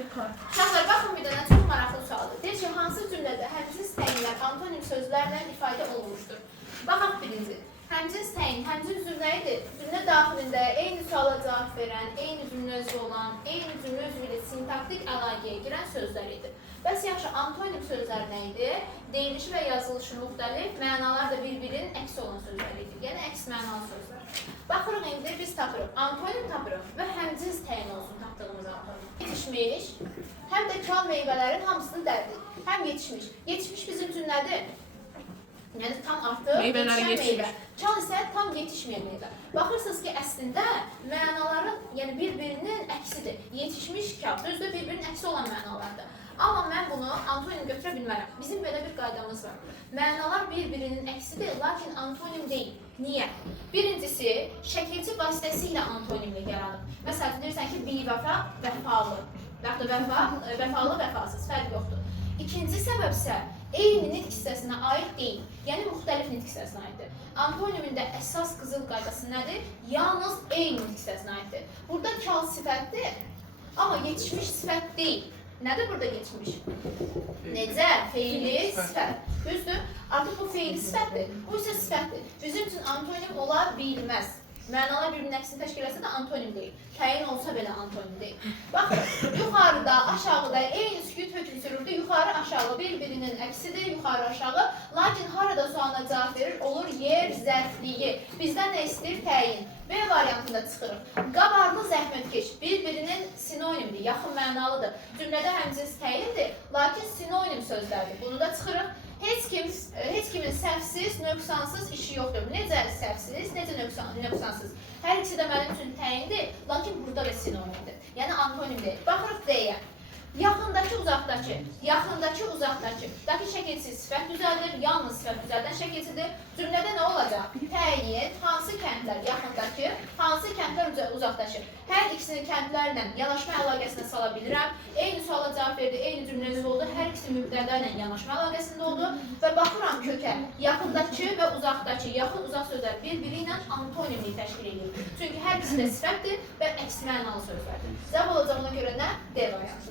Uşaqlar, baxın bir dənə çox maraqlı sualdır. Deyir ki, hansı cümlədə həmcins təyinlər antonim sözlərlə ifadə olunmuşdur? Baxaq birinci. Həmcins təyin, həmcins cümlə idi. Cümlə daxilində eyni suala cavab verən, eyni cümlə özü olan, eyni cümlə özü ilə sintaktik əlaqəyə girən sözlər idi. Bəs yaxşı, antonim sözlər nə idi? Deyilişi və yazılışı müxtəlif, mənalar da bir-birinin əksi olan sözlər idi. Yəni, əks mənalı sözlər. Baxırıq, indi biz tapırıq, antonim tapırıq və həmcins təyin olsun tapdığımız antonim. Yetişmiş, həm də kal meyvələrin hamısını dərdik. Həm yetişmiş. Yetişmiş bizim üçün nədir? Yəni, tam artıq yetişən meyvə. Kal isə tam yetişməyən meyvə. Baxırsınız ki, əslində mənaların bir-birinin əksidir. Yetişmiş kal, düzdür, bir-birinin əksi olan mənalardır. Amma mən bunu antonim götürə bilmərəm. Bizim belə bir qaydamız var. Mənalar bir-birinin əksidir, lakin antonim deyil. Niyə? Birincisi, şəkilçi vasitəsilə antonimlik yaranıb. Məsələn, deyirsən ki, bivəfa, vəfalı. Yaxud da vəfalı, vəfasız, fərq yoxdur. İkinci səbəb isə eyni nitq hissəsinə aid deyil. Yəni, müxtəlif nitq hissəsinə aiddir. Antonimində əsas qızıl qaydası nədir? Yalnız eyni nitq hissəsinə aiddir. Burada kal sifətdir, amma yetişmiş sifət deyil. Nədir burada yetişmiş? Necə? Feili sifət. Düzdür? Artıq bu feili sifətdir. Bu isə sifətdir. Bizim üçün antonim ola bilməz. Mənalar bir-birinin əksini təşkil etsə də antonim deyil. Təyin olsa belə antonim deyil. Baxın, yuxarıda, aşağıda eyni sükut hökm sürürdü. Yuxarı, aşağı bir-birinin əksidir, yuxarı, aşağı. Lakin harada sualına cavab verir, olur yer zərfliyi. Bizdən nə istəyir? Təyin. B variantında çıxırıq. Qabarlı zəhmətkeş bir-birinin sinonimidir, yaxın mənalıdır. Cümlədə həmcins təyindir, lakin sinonim sözlərdir. Bunu da çıxırıq. Heç kimin səhvsiz, nöqsansız işi yoxdur. Necə səhvsiz, necə nöqsansız? Hər ikisi də mənim üçün təyindir, lakin burada da sinonimdir. Yəni antonimdir. Baxırıq D-yə. Yaxındakı, uzaqdakı. Yaxındakı, uzaqdakı. Daki şəkilsiz sifət düzəldir, yalnız sifət düzəldən şəkilsidir. Cümlədə nə olacaq? Təyin, hansı kəndlər yaxındakı, hansı kəndlər uzaqdakı. Hər ikisini kəndlərlə yanaşma əlaqəsində sala bilirəm. Eyni suala cavab verdi, eyni cümləmiz oldu. Hər ikisi mübtəda ilə yanaşma əlaqəsində oldu. Və baxıram kökə, yaxındakı və uzaqdakı, yaxın, uzaq sözlər bir-biri ilə antonimliyi təşkil edir. Çünki hər ikisi də sifətdir və əks mənalı sözlərdir. Cavab olacağına görə nə? D variantı.